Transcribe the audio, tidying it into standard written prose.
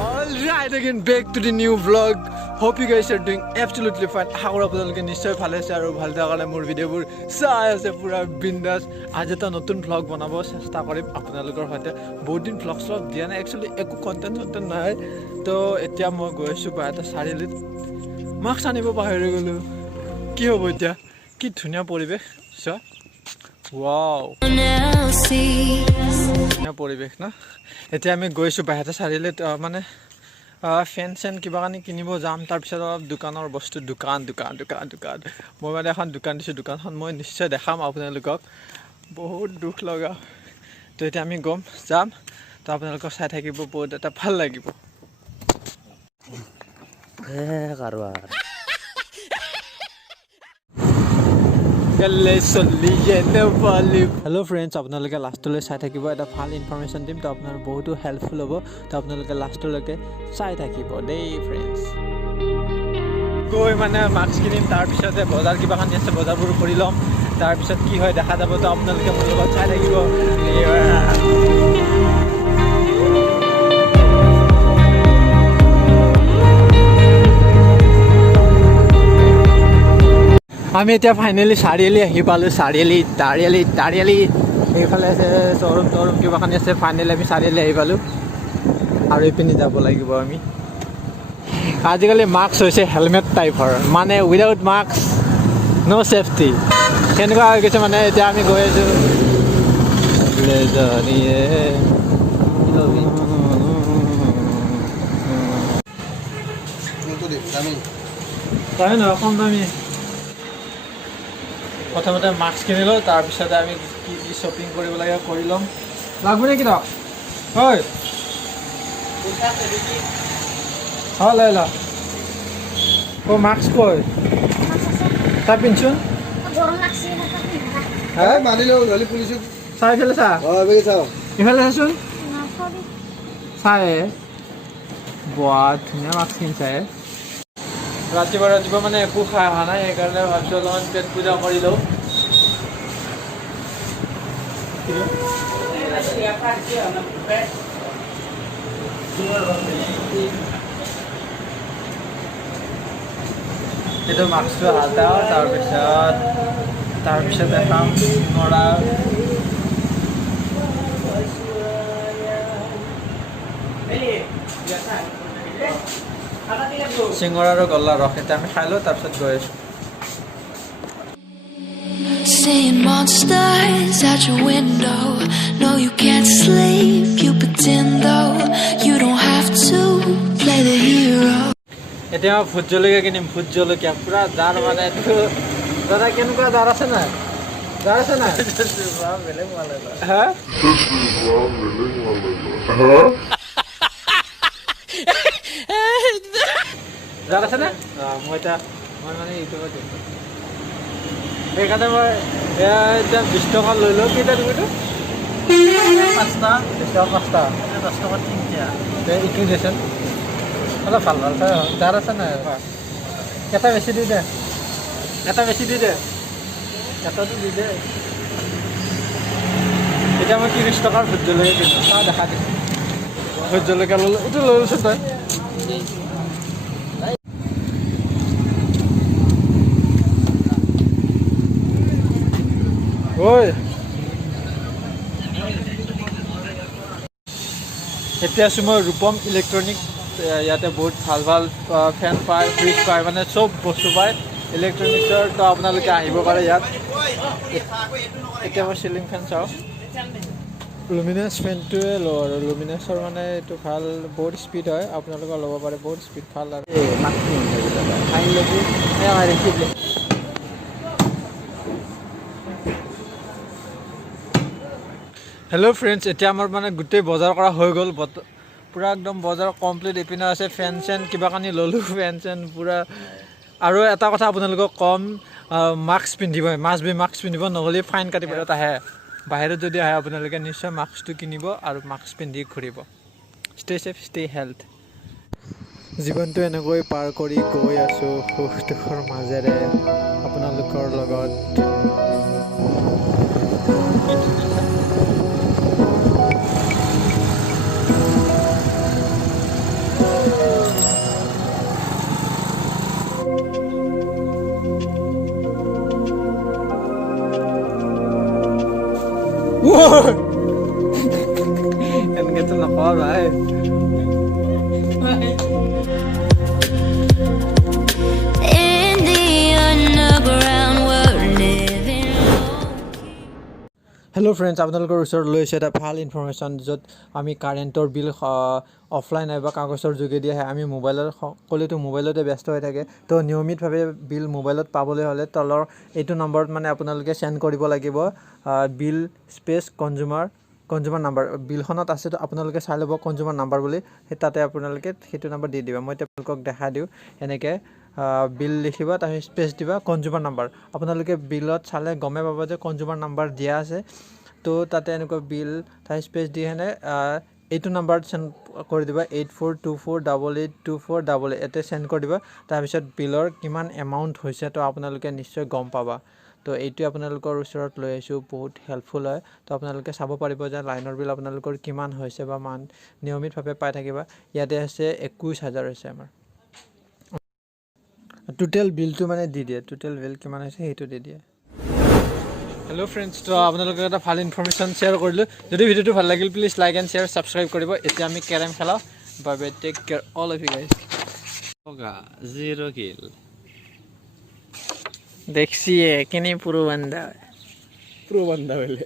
Alright, again back to the new vlog. Hope you guys are doing absolutely fine. Agor apnaloke nischay bhale ase aru bhal thakale mor video bur sai ase pura bindas. Aaj eta notun vlog banabo chesta korim apnalokor hoite. Bahut din vlog slog dia na actually eku content nai. To etia moi goi asu ba eta sarilit. Mask anibo bahire golu. Ki hobo etia? Ki dhunia poribesh. So wow. Na poribesh na. এতিয়া আমি গৈছো বাহিৰতে চাৰিলে মানে ফেন চেন কিবা কানি কিনিব যাম তাৰ পিছত দোকানৰ বস্তু দোকান মই মানে এখন দোকান দিছো দোকানখন মই নিশ্চয় দেখাম আপোনালোকক বহুত দুখ লগা তো এতিয়া আমি গম যাম তো আপোনালোকক চাই থাকিব বহুত এটা ভাল লাগিব Hello friends, আপোনালোকে লাষ্টলৈ চাই থাকিব এটা ভাল ইনফৰমেশ্যন দিম তো আপোনাৰ বহুতো হেল্পফুল হ'ব তো আপোনালোকে লাষ্টলৈকে চাই থাকিব দেই ফ্ৰেণ্ডছ গৈ মানে মাস্ক কিনিম তাৰ পিছতে বজাৰ কিবা কানি আছে বজাৰবোৰ কৰি ল'ম তাৰ পিছত কি হয় দেখা যাব তো আপোনালোকে মোৰ লগত চাই থাকিব আমি এতিয়া ফাইনালি চাৰিআলি আহি পালো চাৰিআলি এইফালে আছে শ্বৰুম কিবা কানি আছে ফাইনালি আমি চাৰিআলি আহি পালো আৰু এইপিনে যাব লাগিব আমি আজিকালি মাস্ক হৈছে হেলমেট টাইপৰ মানে উইদাউট মাস্ক নো সেফটি কেনেকুৱা হৈ গৈছে মানে এতিয়া আমি গৈ আছো তাই নহয় কম দামী প্ৰথমতে মাস্ক কিনিলো তাৰ পিছতে আমি কি কি শ্বপিং কৰিব লাগে কৰি লম লাগব নেকি ন হয় হয় লৈ ল ও মাস্ক কই তা পিনছুন গৰম লাগছে হে মানি ল গলি পুলিশ চাই ফেলে চা বেগে চাও ইফালে চাচোন না সরি চাই বহুত ধুনীয়া মাস্ক কিনছে ৰাতিপুৱা মানে একো খাই অহা নাই সেইকাৰণে ভাবিছোঁ অলপমান পেট পূজা কৰি লওঁ এইটো মাস্কটো হাতাও তাৰপিছত দেখাম চিঙৰা চিঙৰা আৰু গল্লা ৰস এটা আমি খাই লওঁ তাৰপিছত গৈ আছোঁ Seeing monsters at your window. No, you can't sleep. You pretend though you don't have to play the hero. এতিয়া ভোট জলকীয়া কিনিম ভোট জলকীয়া পুৰা জাৰ মানে দাদা কেনেকুৱা জাৰ আছে না বেলেগ মাল হা জাৰ আছে না মই মানে ইউটিউবত সেইকাৰণে মই এতিয়া 20 টকা লৈ লওঁ কেইটা দিব এইটো 5টা 10 টকা 3টা এইটো দেচোন অলপ ভাল জার আছে না এটা বেছি দি দে এটাতো দি দে এতিয়া মই 30 টকাৰ ভোট জলকীয়া কিনিম চা দেখা দিম ভোট জলকীয়া ল'লো এইটো লৈ লৈছোঁ তই ঐ এতিয়া আছোঁ মই ৰূপম ইলেক্ট্ৰনিক ইয়াতে বহুত ভাল ফেন পায় ফ্ৰিজ পায় মানে চব বস্তু পায় ইলেক্ট্ৰনিক্সৰ তো আপোনালোকে আহিব পাৰে ইয়াত এতিয়া মই চিলিং ফেন চাওঁ লুমিনাছ ফেনটোৱে লওঁ আৰু লুমিনাছৰ মানে এইটো ভাল বহুত স্পীড হয় আপোনালোকে ল'ব পাৰে বহুত স্পীড ভাল আৰু হেল্ল' ফ্ৰেণ্ডছ এতিয়া আমাৰ মানে গোটেই বজাৰ কৰা হৈ গ'ল পুৰা একদম বজাৰ কমপ্লিট ইপিনে আছে ফেন চেন কিবা কানি ল'লোঁ ফেন চেন পুৰা আৰু এটা কথা আপোনালোকক কম মাস্ক পিন্ধিব মাস্ক পিন্ধিব নহ'লে ফাইন কাটিব আহে বাহিৰত যদি আহে আপোনালোকে নিশ্চয় মাস্কটো কিনিব আৰু মাস্ক পিন্ধি ঘূৰিব ষ্টে ছেফ ষ্টে হেল্থ জীৱনটো এনেকৈ পাৰ কৰি গৈ আছোঁ সুখ দুখৰ মাজেৰে আপোনালোকৰ লগত এনেকেতো নকওঁ ভাই In the underground, we're living hello' friends আপোনালোকৰ ওচৰত লৈছে এটা ভাল ইনফৰমেশ্যন য'ত আমি কাৰেণ্টৰ বিল অফলাইন নাইবা কাগজৰ যোগেদি আহে আমি মোবাইলৰ সকলোতো মোবাইলতে ব্যস্ত হৈ থাকে তো নিয়মিতভাৱে বিল মোবাইলত পাবলৈ হ'লে তলৰ এইটো নম্বৰত মানে আপোনালোকে চেণ্ড কৰিব লাগিব বিল স্পেচ কনজিউমাৰ নাম্বাৰ বিলখনত আছে তো আপোনালোকে চাই ল'ব কনজিউমাৰ নাম্বাৰ বুলি সেই তাতে আপোনালোকে সেইটো নম্বৰ দি দিবা মই আপোনালোকক দেখাই দিওঁ এনেকৈ বিল লিখিবা তাৰপিছত স্পেচ দিবা কনজিউমাৰ নাম্বাৰ আপোনালোকে বিলত চালে গমে পাব যে কনজিউমাৰ নাম্বাৰ দিয়া আছে তো তাতে এনেকুৱা বিল তাৰ স্পেচ দি হেনে এইটো নাম্বাৰত চেণ্ড কৰি দিবা 8424882488 এতে চেণ্ড কৰি দিবা তাৰপিছত বিলৰ কিমান এমাউণ্ট হৈছে তো আপোনালোকে নিশ্চয় গম পাবা তো এইটো আপোনালোকৰ ওচৰত লৈ আহিছোঁ বহুত হেল্পফুল হয় তো আপোনালোকে চাব পাৰিব যে লাইনৰ বিল আপোনালোকৰ কিমান হৈছে বা নিয়মিতভাৱে পাই থাকিবা ইয়াতে আছে 21000 হৈছে আমাৰ টোটেল বিলটো মানে দি দিয়ে টোটেল বিল কিমান হৈছে সেইটো দি দিয়ে হেল্ল' ফ্ৰেণ্ডছ তো আপোনালোকক এটা ভাল ইনফৰমেশ্যন শ্বেয়াৰ কৰিলোঁ যদি ভিডিঅ'টো ভাল লাগিল please like and share subscribe কৰিব এতিয়া আমি কেৰম খেলাওঁ bye bye take care all of you guys zero' kill দেখছিয়ে কেনে পুৰো বান্দা পুৰো বান্ধা হলে